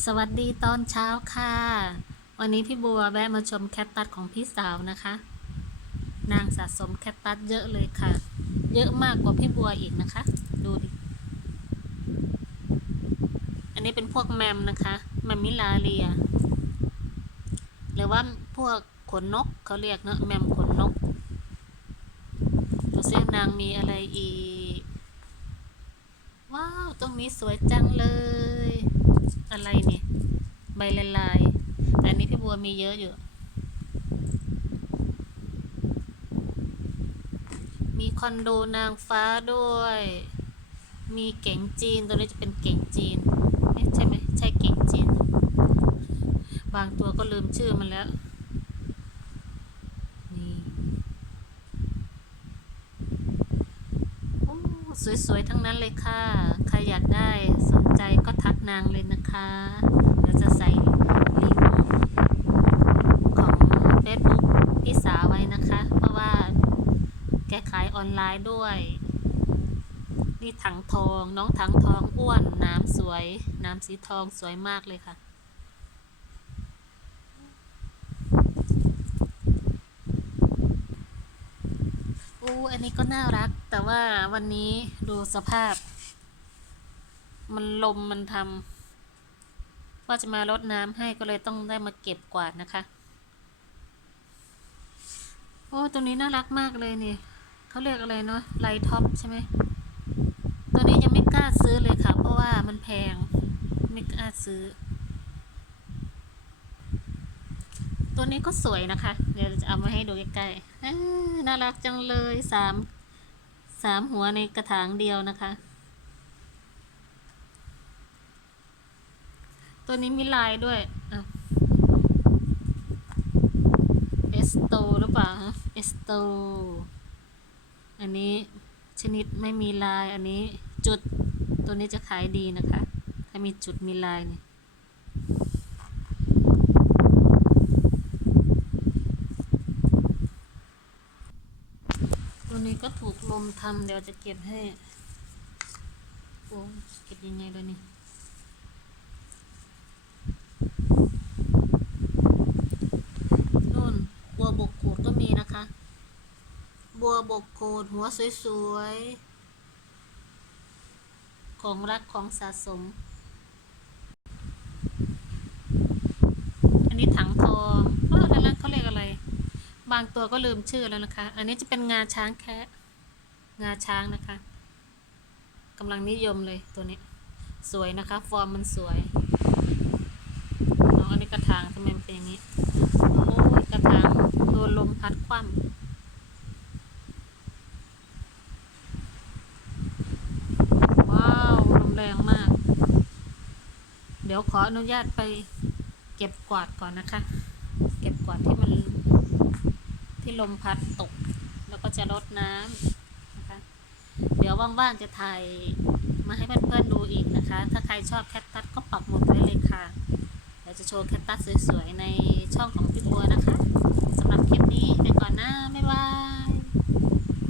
สวัสดีตอนเช้าค่ะ วันนี้พี่บัวแวะมาชมแคตตัสของพี่สาวนะคะ นางสะสมแคตตัสเยอะเลยค่ะ เยอะมากกว่าพี่บัวอีกนะคะ ดูดิ อันนี้เป็นพวกแมมนะคะแมมมิลาเรีย หรือว่าพวกขนนกเขาเรียกเนอะแมมขนนก ดูเส้นนางมีอะไรอีก ว้าว ตรงนี้สวยจังเลย อะไรเนี่ย ใบละลายแต่อันนี้พี่บัวมีเยอะอยู่ มีคอนโดนางฟ้าด้วย มีเก๋งจีน ตัวนี้จะเป็นเก๋งจีนใช่ไหมใช่เก๋งจีน บางตัวก็ลืมชื่อมันแล้ว นี่ โอ้ สวยๆ ทั้งนั้นเลยค่ะ ใครอยากได้สนใจก็ทักนางเลยนะคะเดี๋ยวจะใส่ลิงก์ของ Facebook พี่สาวไว้นะคะ เพราะว่าแกขายออนไลน์ด้วยนี่ถังทอง น้องถังทองอ้วน น้ำสวย น้ำสีทองสวยมากเลยค่ะ อู้อันนี้ก็น่ารัก แต่ว่าวันนี้ดูสภาพ มันลมมันทำว่าจะมารดน้ำให้ก็เลยต้องได้มาเก็บกวาดนะคะ โอ้ตัวนี้น่ารักมากเลยนี่เขาเรียกอะไรเนาะไลท็อปใช่ไหมตัวนี้ยังไม่กล้าซื้อเลยค่ะ เพราะว่ามันแพง ไม่กล้าซื้อ ตัวนี้ก็สวยนะคะ เดี๋ยวจะเอามาให้ดูใกล้ๆน่ารักจังเลยสามสามหัวในกระถางเดียวนะคะ ตัวนี้มีลายด้วยอะเอสโตหรือเปล่าเอสโต อันนี้ชนิดไม่มีลาย อันนี้จุดตัวนี้จะขายดีนะคะ ถ้ามีจุดมีลายเนี่ย นี้ก็ถูกลมทำเดี๋ยวจะเก็บให้โอ้เก็บยังไงเลยนี่นู่นบัวบกโขดก็มีนะคะ บัวบกโขดหัวสวยๆ ของรักของสะสม อันนี้ถังทองเออแล้วเขาเรียกอะไร บางตัวก็ลืมชื่อแล้วนะคะ อันนี้จะเป็นงาช้างแคะงาช้างนะคะกำลังนิยมเลยตัวนี้ สวยนะคะ ฟอร์มมันสวยเอาอันนี้กระถางทำไมเป็นอย่างนี้โอ้ยกระถางโดนลมพัดคว่ำว้าวลมแรงมาก เดี๋ยวขออนุญาตไปเก็บกวาดก่อนนะคะ เก็บกวาดที่มัน ที่ลมพัดตก แล้วก็จะรดน้ำนะคะ เดี๋ยวว่างๆจะถ่ายมาให้เพื่อนๆดูอีกนะคะ ถ้าใครชอบแคทตัสก็ปักหมุดไว้เลยค่ะเดี๋ยวจะโชว์แคทตัสสวยๆในช่องของพี่บัวนะคะสำหรับคลิปนี้ไปก่อนนะบ๊ายบาย